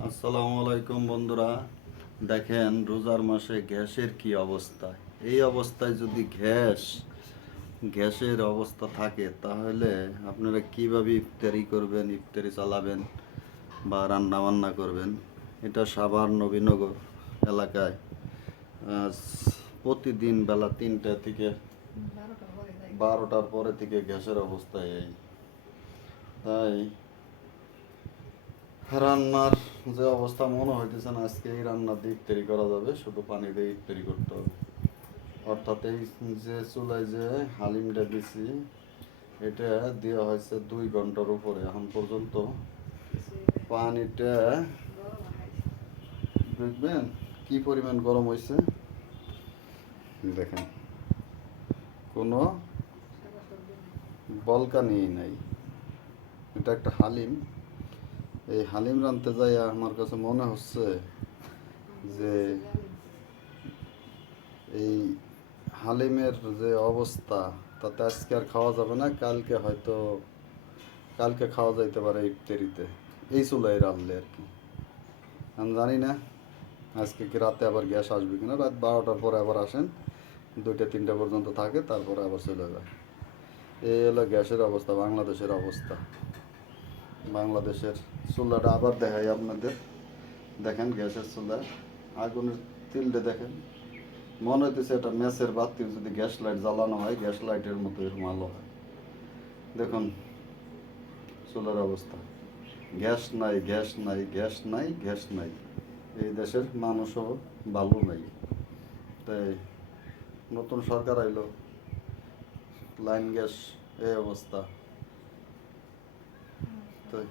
আসসালামু আলাইকুম বন্ধুরা। দেখেন রোজার মাসে গ্যাসের কি অবস্থা। এই অবস্থায় যদি গ্যাসের অবস্থা থাকে তাহলে আপনারা কিভাবে ইফতারি করবেন, ইফতারি চালাবেন বা রান্না বান্না করবেন। এটা সাভার নবীনগর এলাকায় আজ প্রতিদিন বেলা 3টা থেকে 12টার পরে থেকে গ্যাসের অবস্থা এই। তাই রান্নার যে অবস্থা মনে হইতেছে না আজকে এই রান্না দিয়ে ইফতারি করা যাবে, শুধু পানি দিয়ে ইফতারি করতে হবে। অর্থাৎ এই যে চুলায় যে হালিমটা দিছি এটা দেওয়া হয়েছে 2 ঘন্টার উপরে। এখন পর্যন্ত পানিটা দেখবেন কি পরিমাণ গরম হয়েছে। দেখেন কোনো বলকানি নাই। এটা একটা হালিম। এই হালিম রাঁধতে যাই আমার কাছে মনে হচ্ছে যে এই হালিমের যে অবস্থা তাতে আজকে আর খাওয়া যাবে না, কালকে খাওয়া যাইতে পারে ইফতারিতে, এই চুলাই রাঁধলে আর কি। আমি জানি না আজকে কি রাতে আবার গ্যাস আসবে কিনা। রাত 12টার পরে আবার আসেন, 2টা 3টা পর্যন্ত থাকে, তারপরে আবার চলে যায়। এই হলো গ্যাসের অবস্থা, বাংলাদেশের অবস্থা। বাংলাদেশের চুলাটা আবার দেখাই আপনাদের। দেখেন গ্যাসের চুলা, আগুনের তিলটা দেখেন, মনে হইতেছে এটা ম্যাচের বাতি যদি গ্যাস লাইট জ্বালানো হয় গ্যাস লাইটের মতো এরকম আলো হয়। দেখুন চুলার অবস্থা। গ্যাস নাই, গ্যাস নাই, গ্যাস নাই, গ্যাস নাই। এই দেশের মানুষও ভালো নাই। তাই নতুন সরকার আইলো, লাইন গ্যাস এই অবস্থা। তাই